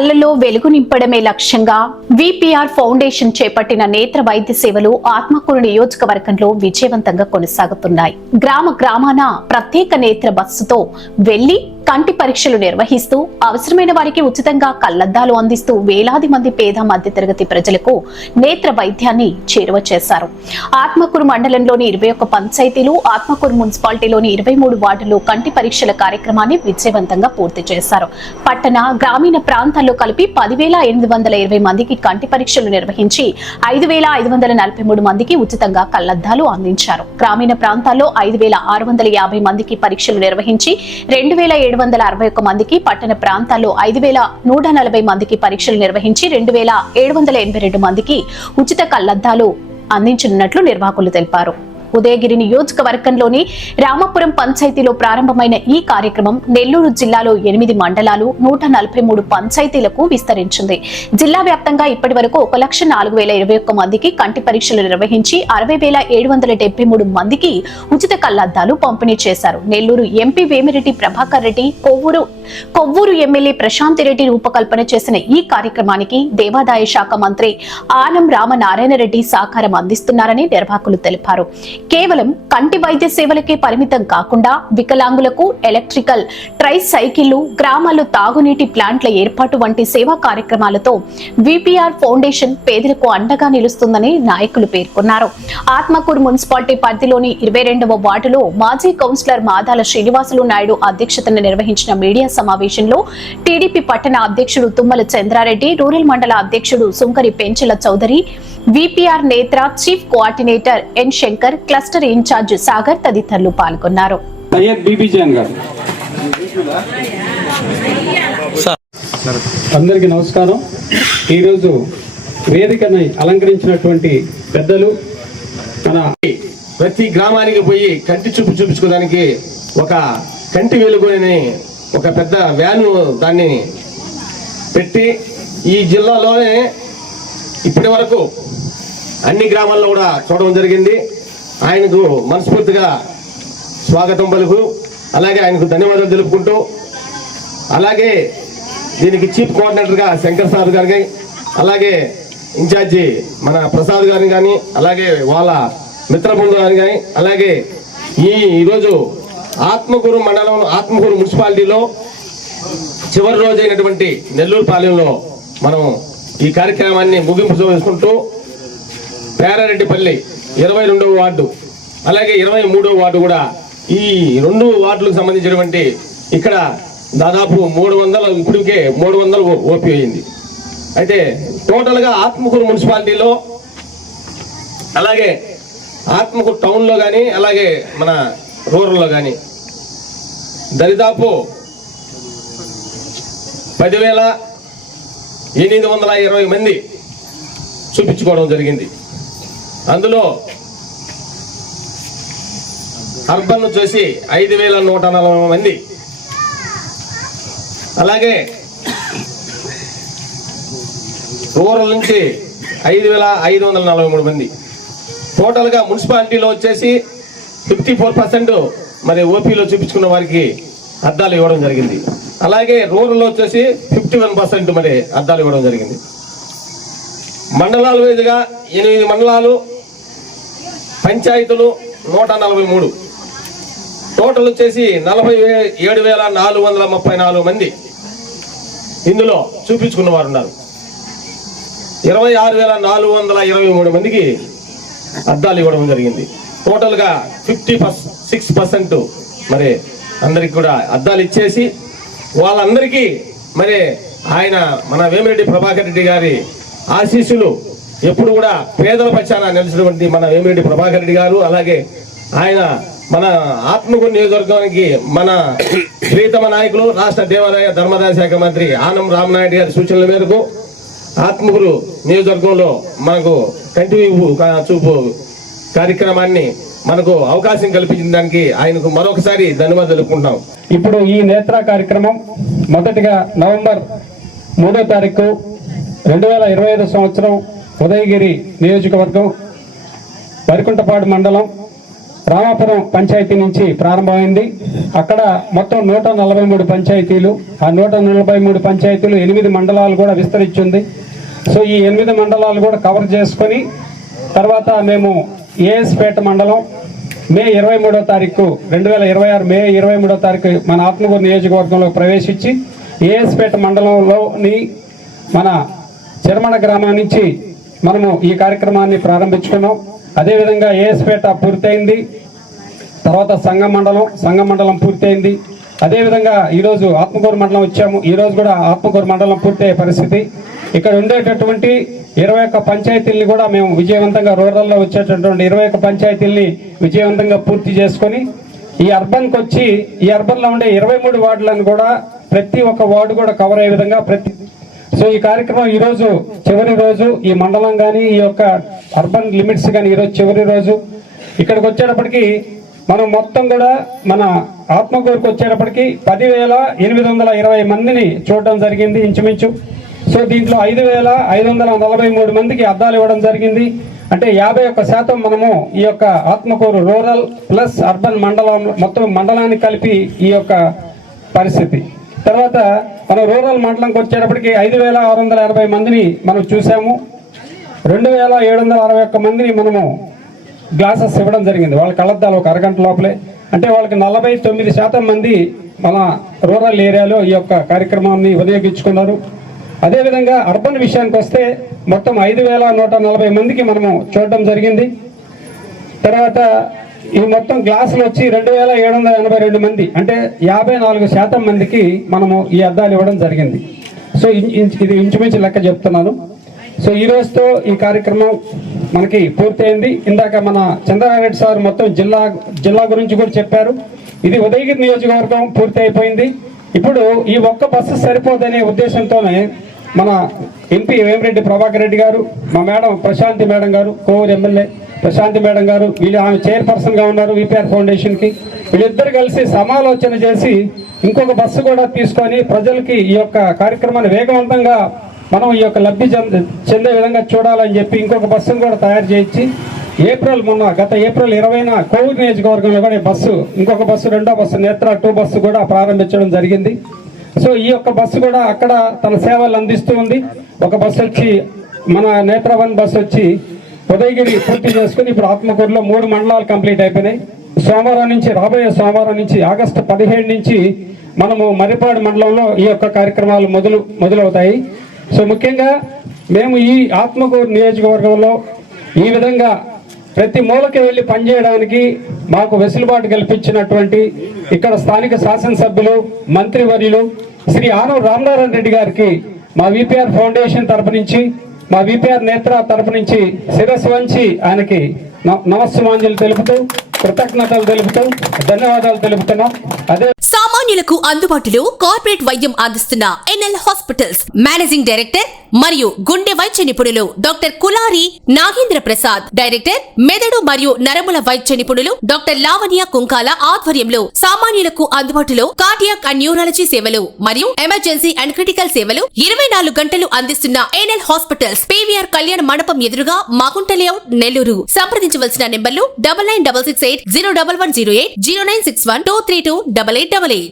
కళ్ళలో వెలుగు నింపడమే లక్ష్యంగా విపిఆర్ ఫౌండేషన్ చేపట్టిన నేత్ర వైద్య సేవలు ఆత్మకూరు నియోజకవర్గంలో విజయవంతంగా కొనసాగుతున్నాయి. గ్రామాన ప్రత్యేక నేత్ర బస్సుతో వెళ్లి కంటి పరీక్షలు నిర్వహిస్తూ అవసరమైన వారికి ఉచితంగా కళ్లద్దాలు అందిస్తూ వేలాది మంది పేద మధ్యతరగతి ప్రజలకు నేత్ర వైద్యాన్ని చేరువ చేశారు. ఆత్మకూరు మండలంలోని 21 పంచాయతీలు, ఆత్మకూరు మున్సిపాలిటీలోని 23 వార్డుల్లో కంటి పరీక్షల కార్యక్రమాన్ని విజయవంతంగా పూర్తి చేశారు. పట్టణ, గ్రామీణ ప్రాంతాల్లో కలిపి 10,820 మందికి కంటి పరీక్షలు నిర్వహించి 5,543 మందికి ఉచితంగా కళ్లద్దాలు అందించారు. గ్రామీణ ప్రాంతాల్లో 5,650 మందికి పరీక్షలు నిర్వహించి 2,761 మందికి, పట్టణ ప్రాంతాల్లో 5,140 మందికి పరీక్షలు నిర్వహించి 2,782 మందికి ఉచిత కళ్లద్దాలు అందించనున్నట్లు నిర్వాహకులు తెలిపారు. ఉదయగిరి నియోజకవర్గంలోని రామపురం పంచాయతీలో ప్రారంభమైన ఈ కార్యక్రమం నెల్లూరు జిల్లాలో 8 మండలాలు, 143 పంచాయతీలకు విస్తరించింది. జిల్లా వ్యాప్తంగా ఇప్పటి వరకు 1,04,021 మందికి కంటి పరీక్షలు నిర్వహించి 60,773 మందికి ఉచిత కళ్లద్దాలు పంపిణీ చేశారు. నెల్లూరు ఎంపీ వేమిరెడ్డి ప్రభాకర్ రెడ్డి, కొవ్వూరు ఎమ్మెల్యే ప్రశాంత్ రెడ్డి రూపకల్పన చేసిన ఈ కార్యక్రమానికి దేవాదాయ శాఖ మంత్రి ఆనం రామనారాయణ రెడ్డి సహకారం అందిస్తున్నారని నిర్వాహకులు తెలిపారు. కేవలం కంటి వైద్య సేవలకే పరిమితం కాకుండా వికలాంగులకు ఎలక్ట్రికల్ ట్రై సైకిళ్లు, గ్రామాల్లో తాగునీటి ప్లాంట్ల ఏర్పాటు వంటి సేవా కార్యక్రమాలతో విపిఆర్ ఫౌండేషన్ పేదలకు అండగా నిలుస్తుందని నాయకులు పేర్కొన్నారు. ఆత్మకూరు మున్సిపాలిటీ పరిధిలోని 22వ వార్డులో మాజీ కౌన్సిలర్ మాదాల శ్రీనివాసులు నాయుడు అధ్యక్షతన నిర్వహించిన మీడియా సమావేశంలో టీడీపీ పట్టణ అధ్యక్షుడు తుమ్మల చంద్రారెడ్డి, రూరల్ మండల అధ్యక్షుడు Sunkari Penchela Chowdary, VPR Netra chief coordinator N Shankar, cluster incharge Sagar తదితరులు పాల్గొన్నారు. అందరికీ నమస్కారం. ఈరోజు వేదికని అలంకరించినటువంటి పెద్దలు, మన ప్రతి గ్రామానికి పోయి కంటి చూపు చూపించుకోవడానికి ఒక కంటి వెలుగుని ఒక పెద్ద వ్యాను దాన్ని పెట్టి ఈ జిల్లాలోనే ఇప్పటి వరకు అన్ని గ్రామాల్లో కూడా చూడడం జరిగింది. ఆయనకు మనస్ఫూర్తిగా స్వాగతం పలుకు, అలాగే ఆయనకు ధన్యవాదాలు తెలుపుకుంటూ, అలాగే దీనికి చీఫ్ కోఆర్డినేటర్గా శంకర్ సార్ గారికి, అలాగే ఇన్ఛార్జి మన ప్రసాద్ గారిని కానీ, అలాగే వాళ్ళ మిత్ర బృందాన్ని కానీ, అలాగే ఈరోజు ఆత్మకూరు మండలం, ఆత్మకూరు మున్సిపాలిటీలో చివరి రోజు అయినటువంటి నెల్లూరు పాలెంలో మనం ఈ కార్యక్రమాన్ని ముగింపు చేసుకుంటూ పేరారెడ్డిపల్లి 22వ వార్డు, అలాగే 23వ వార్డు కూడా ఈ 2 వార్డులకు సంబంధించినటువంటి ఇక్కడ దాదాపు 300 ఇప్పటికే 300 ఓపీ అయింది. అయితే టోటల్గా ఆత్మకూరు మున్సిపాలిటీలో, అలాగే ఆత్మకూరు టౌన్లో కానీ, అలాగే మన రూరల్లో కానీ దరిదాపు 10,820 మంది చూపించుకోవడం జరిగింది. అందులో అర్బన్ వచ్చేసి 5,140 మంది, అలాగే రూరల్ నుంచి 5,543 మంది. టోటల్గా మున్సిపాలిటీలో వచ్చేసి 54% మరి ఓపీలో చూపించుకున్న వారికి అద్దాలు ఇవ్వడం జరిగింది. అలాగే రూరల్లో వచ్చేసి 51% మరి అద్దాలు ఇవ్వడం జరిగింది. మండలాల వైదుగా 8 మండలాలు, పంచాయతీలు 143, టోటల్ వచ్చేసి 47,434 మంది ఇందులో చూపించుకున్న వారు ఉన్నారు. 26,423 మందికి అద్దాలు ఇవ్వడం జరిగింది. టోటల్గా 56% మరి అందరికి కూడా అద్దాలు ఇచ్చేసి వాళ్ళందరికీ మరి ఆయన మన వేమిరెడ్డి ప్రభాకర్ రెడ్డి గారి ఆశీస్సులు ఎప్పుడు కూడా పేదల పక్షాన నిలిచినటువంటి మన వేమిరెడ్డి ప్రభాకర్ రెడ్డి గారు, అలాగే ఆయన మన ఆత్మకూరు నియోజకవర్గానికి మన ప్రీతమ నాయకులు, రాష్ట్ర దేవాదాయ ధర్మదాయ శాఖ మంత్రి ఆనం రామనాయుడు గారి సూచనల మేరకు ఆత్మకూరు నియోజకవర్గంలో మనకు కంటి చూపు కార్యక్రమాన్ని మనకు అవకాశం కల్పించిన దానికి ఆయనకు మరొకసారి ధన్యవాదాలు తెలుపుకుంటాం. ఇప్పుడు ఈ నేత్ర కార్యక్రమం మొదటిగా నవంబర్ 3వ తారీఖు 2025 సంవత్సరం ఉదయగిరి నియోజకవర్గం వరికుంటపాడు మండలం రామాపురం పంచాయతీ నుంచి ప్రారంభమైంది. అక్కడ మొత్తం 143 పంచాయతీలు, ఆ 143 పంచాయతీలు 8 మండలాలు కూడా విస్తరించింది. సో ఈ 8 మండలాలు కూడా కవర్ చేసుకొని తర్వాత మేము ఏఎస్పేట మండలం మే 23వ తారీఖు 2026 మే 23వ తారీఖు మన ఆత్మకూరు నియోజకవర్గంలో ప్రవేశించి ఏఎస్పేట మండలంలోని మన చెరమణ గ్రామం నుంచి మనము ఈ కార్యక్రమాన్ని ప్రారంభించుకున్నాం. అదేవిధంగా ఏఎస్పేట పూర్తయింది. తర్వాత సంగం మండలం పూర్తయింది. అదేవిధంగా ఈరోజు ఆత్మకూరు మండలం వచ్చాము. ఈరోజు కూడా ఆత్మకూరు మండలం పూర్తయ్యే పరిస్థితి. ఇక్కడ ఉండేటటువంటి 21 పంచాయతీల్ని కూడా మేము విజయవంతంగా రూరల్లో వచ్చేటటువంటి 21 పంచాయతీల్ని విజయవంతంగా పూర్తి చేసుకొని ఈ అర్బన్కి వచ్చి ఈ అర్బన్లో ఉండే 23 వార్డులను కూడా ప్రతి ఒక్క వార్డు కూడా కవర్ అయ్యే విధంగా సో ఈ కార్యక్రమం ఈరోజు చివరి రోజు. ఈ మండలం కానీ ఈ యొక్క అర్బన్ లిమిట్స్ కానీ ఈరోజు చివరి రోజు. ఇక్కడికి వచ్చేటప్పటికి మనం మొత్తం కూడా మన ఆత్మకూరుకు వచ్చేటప్పటికి 10,820 మందిని చూడడం జరిగింది ఇంచుమించు. సో దీంట్లో 5,543 మందికి అద్దాలు ఇవ్వడం జరిగింది. అంటే 51% మనము ఈ యొక్క ఆత్మకూరు రూరల్ ప్లస్ అర్బన్ మండలం మొత్తం మండలాన్ని కలిపి ఈ యొక్క పరిస్థితి. తర్వాత మనం రూరల్ మండలంకి వచ్చేటప్పటికి 5,680 మందిని మనం చూసాము. 2,761 మందిని మనము గ్లాసెస్ ఇవ్వడం జరిగింది. వాళ్ళ కళ్ళద్దాలు ఒక అరగంట లోపలే. అంటే వాళ్ళకి 49% మంది మన రూరల్ ఏరియాలో ఈ యొక్క కార్యక్రమాన్ని వినియోగించుకున్నారు. అదేవిధంగా అర్బన్ విషయానికి వస్తే మొత్తం 5,140 మందికి మనము చూడడం జరిగింది. తర్వాత ఈ మొత్తం గ్లాసులు వచ్చి 2,782 మంది, అంటే 54% మందికి మనము ఈ అద్దాలు ఇవ్వడం జరిగింది. సో ఇది ఇంచుమించు లెక్క చెప్తున్నాను. సో ఈ రోజుతో ఈ కార్యక్రమం మనకి పూర్తయింది. ఇందాక మన చంద్రారెడ్డి సార్ మొత్తం జిల్లా గురించి కూడా చెప్పారు. ఇది ఉదయగిరి నియోజకవర్గం పూర్తి అయిపోయింది. ఇప్పుడు ఈ ఒక్క బస్సు సరిపోదనే ఉద్దేశంతోనే మన ఎంపీ వేమిరెడ్డి ప్రభాకర్ రెడ్డి గారు, మా మేడం ప్రశాంతి మేడం గారు, కోవూరు ఎమ్మెల్యే ప్రశాంతి మేడం గారు, వీళ్ళు ఆమె చైర్పర్సన్గా ఉన్నారు విపిఆర్ ఫౌండేషన్కి. వీళ్ళిద్దరు కలిసి సమాలోచన చేసి ఇంకొక బస్సు కూడా తీసుకొని ప్రజలకి ఈ యొక్క కార్యక్రమాన్ని వేగవంతంగా మనం ఈ యొక్క లబ్ధి చెందే విధంగా చూడాలని చెప్పి ఇంకొక బస్సును కూడా తయారు చేయించి గత ఏప్రిల్ 20న కోవూరు నియోజకవర్గంలో కూడా ఇంకొక బస్సు, రెండో బస్సు నేత్ర 2 బస్సు కూడా ప్రారంభించడం జరిగింది. సో ఈ యొక్క బస్సు కూడా అక్కడ తన సేవలు అందిస్తూ ఉంది. ఒక బస్సు వచ్చి మన నేత్ర 1 బస్సు వచ్చి ఉదయగిరి పూర్తి చేసుకుని ఇప్పుడు ఆత్మకూరులో 3 మండలాలు కంప్లీట్ అయిపోయినాయి. రాబోయే సోమవారం నుంచి ఆగస్టు 17 నుంచి మనము మర్రిపాడు మండలంలో ఈ యొక్క కార్యక్రమాలు మొదలవుతాయి. సో ముఖ్యంగా మేము ఈ ఆత్మకూరు నియోజకవర్గంలో ఈ విధంగా ప్రతి మూలకి వెళ్ళి పనిచేయడానికి మాకు వెసులుబాటు కల్పించినటువంటి ఇక్కడ స్థానిక శాసనసభ్యులు, మంత్రివర్యులు శ్రీ ఆనవ రామనారాయణ రెడ్డి గారికి మా విపిఆర్ ఫౌండేషన్ తరపు నుంచి, మా విపిఆర్ నేత్ర తరపు నుంచి శిరస్సు వంచి ఆయనకి నమస్సుమాంజలు తెలుపుతూ, కృతజ్ఞతలు తెలుపుతూ, ధన్యవాదాలు తెలుపుతున్నాం. అదే సామాన్యులకు అందుబాటులో కార్పొరేట్ వైద్యం అందిస్తున్న ఎన్ఎల్ హాస్పిటల్స్ మేనేజింగ్ డైరెక్టర్ మరియు గుండె వైద్య నిపుణులు డాక్టర్ కులారి నాగేంద్ర ప్రసాద్, డైరెక్టర్ మెదడు మరియు నరముల వైద్య నిపుణులు డాక్టర్ లావణ్య కుంకాల ఆధ్వర్యంలో సామాన్యులకు అందుబాటులో కార్డియాక్ అండ్ న్యూరాలజీ సేవలు మరియు ఎమర్జెన్సీ అండ్ క్రిటికల్ సేవలు 24 గంటలు అందిస్తున్న ఎన్ఎల్ హాస్పిటల్స్ పీవీఆర్ కళ్యాణ మండపం ఎదురుగా మాగుంట లేఅవుట్, నెల్లూరు. సంప్రదించవలసిన నెంబర్లు 9966801108, 0961232888.